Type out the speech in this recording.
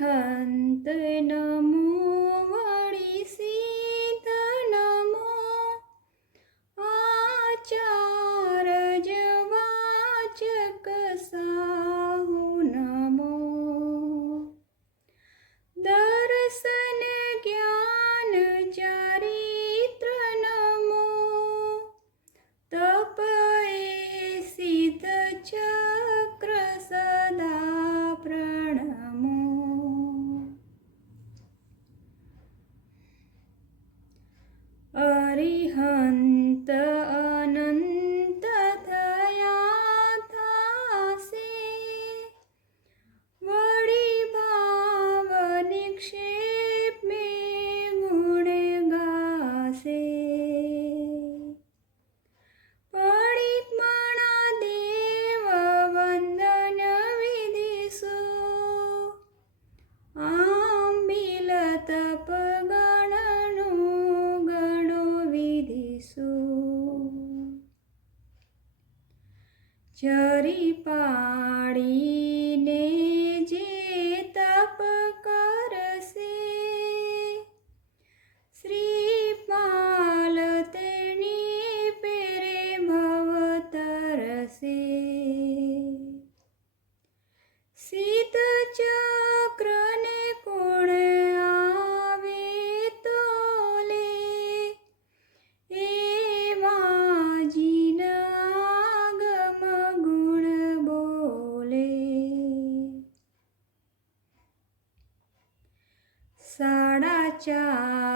અરિહંત નમો વળી સિદ્ધ નમો આચાર્ય વાચક સાહુ નમો દર્શન જ્ઞાન ચારિત્ર નમો તપ એ સિદ્ધ ચક્ર સદા પ્રણમો અરિહંત અનંત થયા થાસે વળી ભાવ નિક્ષેપ મેં ગુણ ગાસે પરિક્રમણા દેવ વંદન વિધિસુ આંબિલ તપ ગણનું ગણો વિધિસુ ચરી પાડીને જે તપ કરશે શ્રીપાલ તેની પેરે ભવ તરસે સિદ્ધ ચક્રને કોણ આવે તોલે એવા જીન આગમ ગુણ બોલે સાડા ચાર